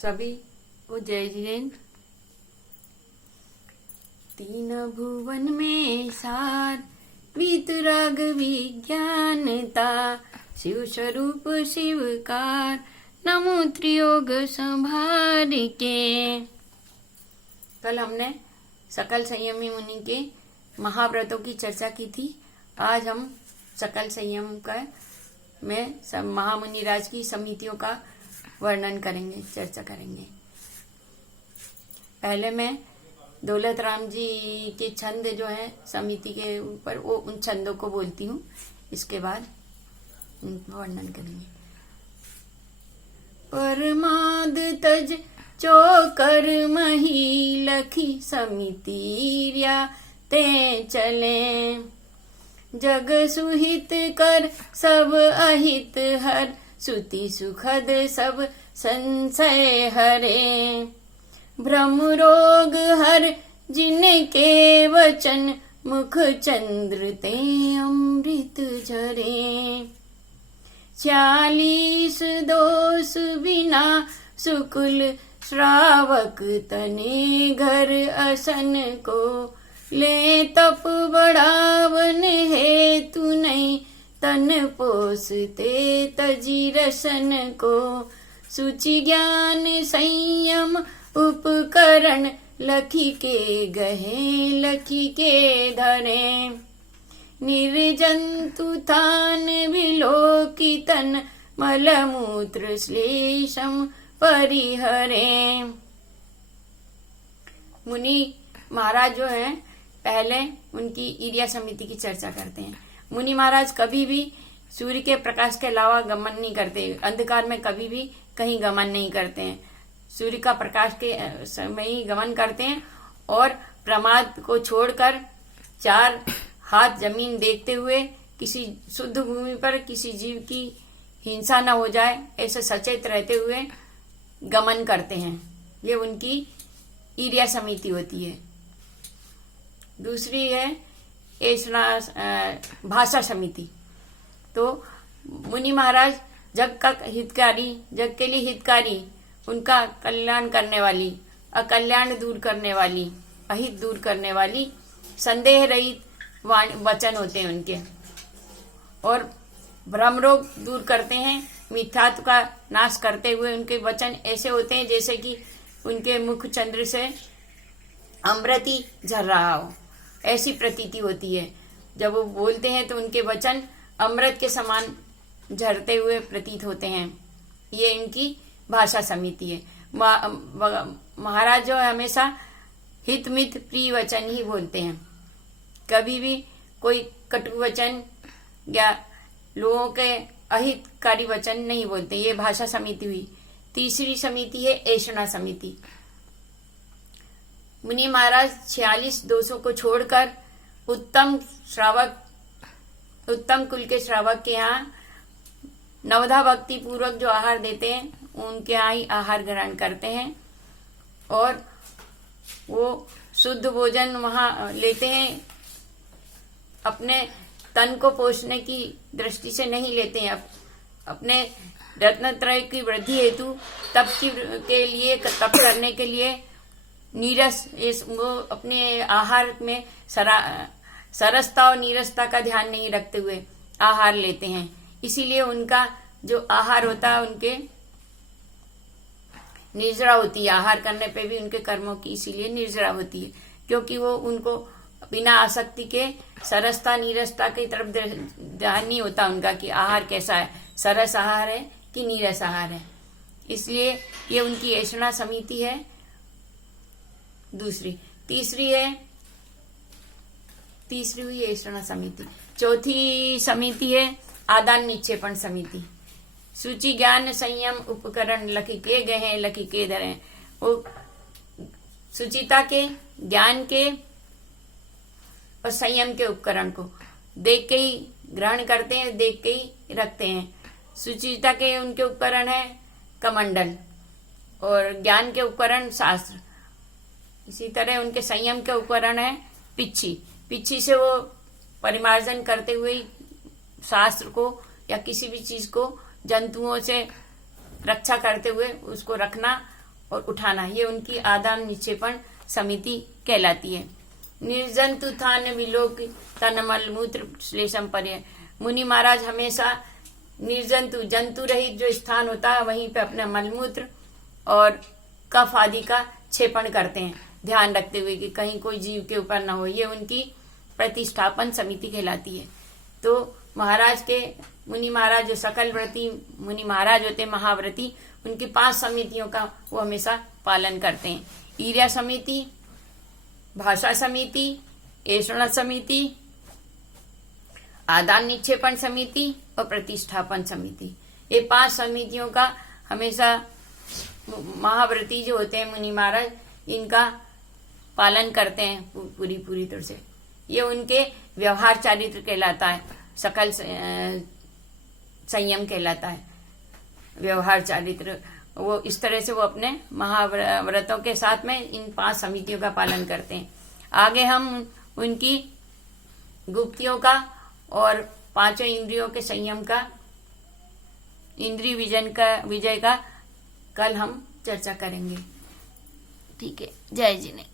सभी को जय जिनेन्द्र। तीन भुवन में सार वीतराग विज्ञानता, शिव स्वरूप शिवकार, नमो त्रियोग संभार के। कल हमने सकल संयमी मुनि के महाव्रतों की चर्चा की थी। आज हम सकल संयम का में महामुनि राज की समितियों का वर्णन करेंगे, चर्चा करेंगे। पहले मैं दौलत राम जी के छंद जो है समिति के ऊपर, वो उन छंदों को बोलती हूँ, इसके बाद उनका वर्णन करेंगे। परमाद तज चौकर मही लखी समितिर्या ते चले, जग सुहित कर सब अहित हर, सुति सुखद सब संशय हरे। भ्रम रोग हर जिनके वचन, मुख चंद्र ते अमृत झरे। 40 दोष बिना सुकुल श्रावक तने, घर असन को ले तप बढ़ावन हेतु नहीं, तन पोसते तजी रसन को। सूचि ज्ञान संयम उपकरण, लखी के गहे लखी के धरे। निर्जंतु थान विलोकितन, मलमूत्र श्लेषम परिहरे। मुनि महाराज जो हैं, पहले उनकी ईर्या समिति की चर्चा करते हैं। मुनि महाराज कभी भी सूर्य के प्रकाश के अलावा गमन नहीं करते, अंधकार में कभी भी कहीं गमन नहीं करते हैं। सूर्य का प्रकाश के समय ही गमन करते हैं और प्रमाद को छोड़कर 4 हाथ जमीन देखते हुए, किसी शुद्ध भूमि पर किसी जीव की हिंसा न हो जाए ऐसे सचेत रहते हुए गमन करते हैं। ये उनकी ईर्या समिति होती है। दूसरी है भाषा समिति। तो मुनि महाराज जग का हितकारी, जग के लिए हितकारी, उनका कल्याण करने वाली, अकल्याण दूर करने वाली, अहित दूर करने वाली, संदेह रहित वचन होते हैं उनके, और भ्रम रोग दूर करते हैं, मिथ्यात्व का नाश करते हुए उनके वचन ऐसे होते हैं जैसे कि उनके मुख चंद्र से अमृत ही झर रहा हो, ऐसी प्रतीति होती है। जब वो बोलते हैं तो उनके वचन अमृत के समान झरते हुए प्रतीत होते हैं। ये इनकी भाषा समिति है। महाराज जो है हमेशा हित मित प्रिय वचन ही बोलते हैं, कभी भी कोई कटु वचन या लोगों के अहितकारी वचन नहीं बोलते। ये भाषा समिति हुई। तीसरी समिति है ऐषणा समिति। मुनि महाराज 46 दोषों को छोड़कर उत्तम कुल के श्रावक के यहाँ नवधा भक्ति पूर्वक जो आहार देते हैं, उनके यहाँ ही आहार ग्रहण करते हैं और वो शुद्ध भोजन वहां लेते हैं। अपने तन को पोषने की दृष्टि से नहीं लेते हैं, अपने रत्नत्रय की वृद्धि हेतु तप के लिए, तप करने के लिए नीरस, वो अपने आहार में सरसता और नीरसता का ध्यान नहीं रखते हुए आहार लेते हैं। इसीलिए उनका जो आहार होता है, उनके निर्जरा होती है। आहार करने पे भी उनके कर्मों की इसीलिए निर्जरा होती है, क्योंकि वो उनको बिना आसक्ति के सरसता नीरसता की तरफ ध्यान नहीं होता उनका कि आहार कैसा है, सरस आहार है कि नीरस आहार है। इसलिए ये उनकी ऐषणा समिति है। दूसरी हुई ऐषणा समिति। चौथी समिति है आदान निक्षेपण समिति। सूचि ज्ञान संयम उपकरण, लखी के गहे लखी के धरे। वो सुचिता के, ज्ञान के और संयम के उपकरण को देख के ही ग्रहण करते हैं, देख के ही रखते हैं। सुचिता के उनके उपकरण है कमंडल और ज्ञान के उपकरण शास्त्र। इसी तरह उनके संयम के उपकरण है पिच्छी से वो परिमार्जन करते हुए शास्त्र को या किसी भी चीज को जंतुओं से रक्षा करते हुए उसको रखना और उठाना, ये उनकी आदान निक्षेपण समिति कहलाती है। निर्जंतु थान विलोक तन मलमूत्र श्लेषम पर्य। मुनि महाराज हमेशा निर्जंतु जंतु रहित जो स्थान होता है वहीं पे अपना मलमूत्र और कफ आदि का क्षेपण करते हैं, ध्यान रखते हुए कि कहीं कोई जीव के ऊपर न हो। ये उनकी प्रतिष्ठापन समिति कहलाती है। तो महाराज के मुनि महाराज जो सकल व्रती मुनि महाराज होते हैं, महाव्रती, उनकी 5 समितियों का वो हमेशा पालन करते हैं। ईर्या समिति, भाषा समिति, ऐषण समिति, आदान निक्षेपण समिति और प्रतिष्ठापन समिति। ये 5 समितियों का हमेशा महाव्रती जो होते हैं मुनि महाराज, इनका पालन करते हैं पूरी तरह से। ये उनके व्यवहार चारित्र कहलाता है, सकल संयम कहलाता है, व्यवहार चारित्र। वो इस तरह से वो अपने महाव्रतों के साथ में इन 5 समितियों का पालन करते हैं। आगे हम उनकी गुप्तियों का और 5 इंद्रियों के संयम का, इंद्रिय विजय का कल हम चर्चा करेंगे। ठीक है, जय जिने।